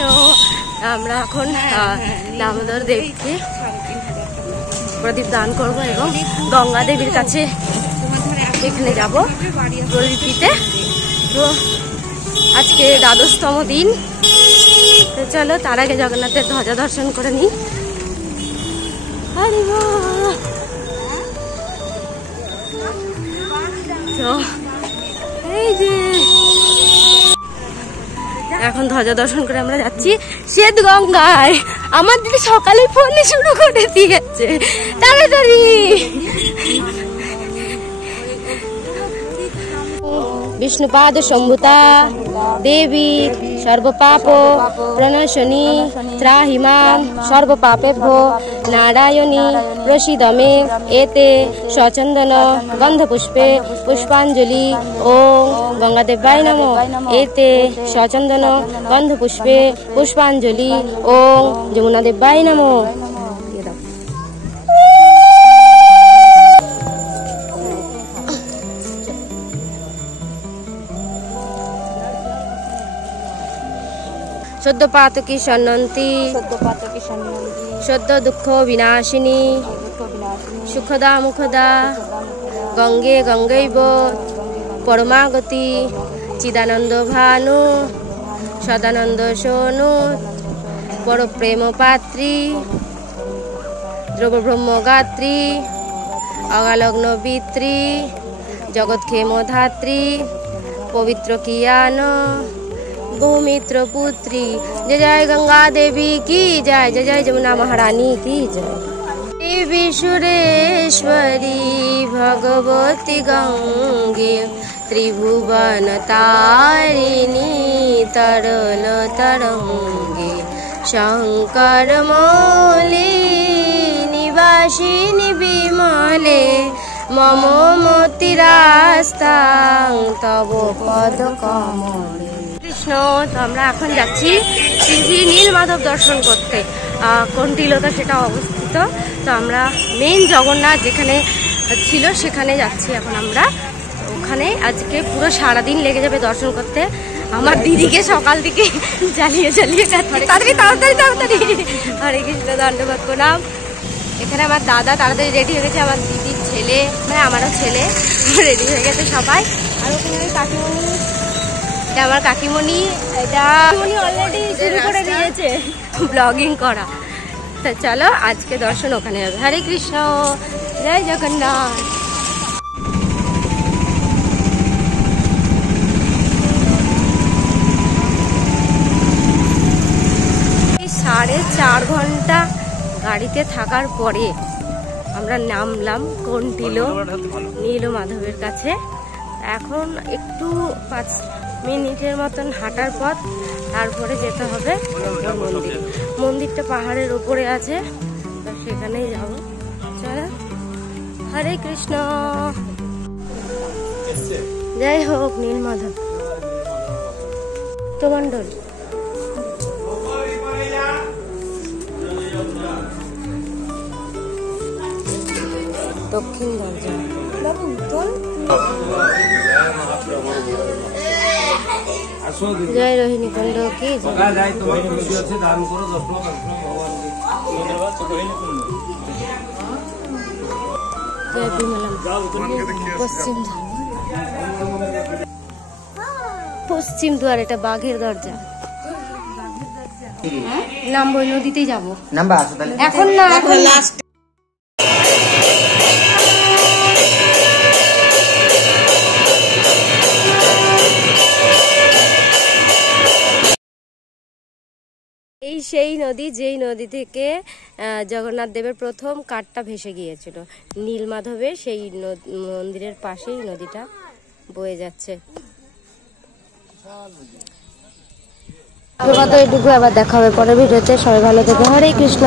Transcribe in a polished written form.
কৃষ্ণ। আমরা এখন দামোদর দেবীকে প্রদীপ দান করব এবং গঙ্গা দেবীর কাছে এখানে যাব প্রদীপ দিতে। তো আজকে দ্বাদশতম দিন, তো চলো তার আগে জগন্নাথের ধ্বজা দর্শন করে নিই। তো এই যে এখন ধ্বজা দর্শন করে আমরা যাচ্ছি শ্বেত গঙ্গায়। আমাদের সকালে ফোনে শুরু করে দিয়েছে, তাড়াতাড়ি। বিষ্ণুপাদ সম্ভুতা দেবী সর্বপাপ প্রণশনী ত্রাহি মাম সর্বপাপেভ্যো নারায়ণী প্রসীদ মে। এতে সচন্দন গন্ধপুষ্পে পুষ্পাঞ্জলি। ওম গঙ্গাদেবায় নমঃ। এতে সচন্দন গন্ধপুষ্পে পুষ্পাঞ্জলি। ওম যমুনাদেবায় নমঃ। সদ্য পাতকি সন্নন্তি সদ্য দুঃখ বিনাশিনী সুখদা মুখদা গঙ্গে গঙ্গৈব পরমাগতি চিদানন্দ ভানু সদানন্দ সোনু পরপ্রেম পাত্রী দ্রব ব্রহ্মগাত্রী অগালগ্ন বিত্রী জগৎক্ষেম ধাত্রী পবিত্র কিয়ান गोमित्र पुत्री। जय जय गंगा देवी की जय, जय जय जमुना महारानी की जय। देवी सुरेश्वरी भगवती गंगे त्रिभुवन तारिणी तरल तरंगे शंकर मौली निवासिनी विमले मम मोतिरास्ता तब पद कमले। কৃষ্ণ। তো আমরা এখন যাচ্ছি শ্রী শ্রী নীলমাধব দর্শন করতে, কন্টিলোতে সেটা অবস্থিত। তো আমরা মেইন জগন্নাথ যেখানে ছিল সেখানে যাচ্ছি এখন আমরা। ওখানে আজকে পুরো সারাদিন লেগে যাবে দর্শন করতে। আমার দিদিকে সকাল থেকে জ্বালিয়ে জ্বালিয়ে তাড়াতাড়ি তাড়াতাড়ি তাড়াতাড়ি হরে কৃষ্ণ দণ্ডবত প্রণাম। এখানে আমার দাদা তাড়াতাড়ি রেডি হয়ে গেছে, আমার দিদির ছেলে মানে আমারও ছেলে রেডি হয়ে গেছে সবাই। আর ওখানে আমি কাকিমণি, এটা আমার কাকিমণি, এটা অলরেডি শুরু করে দিয়েছে ব্লগিং করা। তো চলো আজকে দর্শন ওখানে হবে। হরে কৃষ্ণ, জয় জগন্নাথ। 4.5 ঘন্টা গাড়িতে থাকার পরে আমরা নামলাম কন্টিলো নীলমাধবের কাছে। এখন একটু 5 মিনিটের মতন হাঁটার পথ, তারপরে যেতে হবে মন্দির। মন্দিরটা পাহাড়ের উপরে আছে, তো সেখানেই যাবো। চলো, হরে কৃষ্ণ, জয় হোক নীলমাধব মন্ডল। দক্ষিণ দরজা। জয় রোহিণী কুণ্ড কি পশ্চিম দুয়ার, এটা বাঘের দরজা। নামবো, নদীতেই যাবো এখন না, এখন লাস্ট। এই সেই নদী, যেই নদী থেকে জগন্নাথ দেবের প্রথম কাঠটা ভেসে গিয়েছিল। নীলমাধবের সেই মন্দিরের পাশেই নদীটা বয়ে যাচ্ছে। এটুকু আবার দেখা হবে পরের ভিডিওতে। সবাই ভালো থেকো, হরে কৃষ্ণ।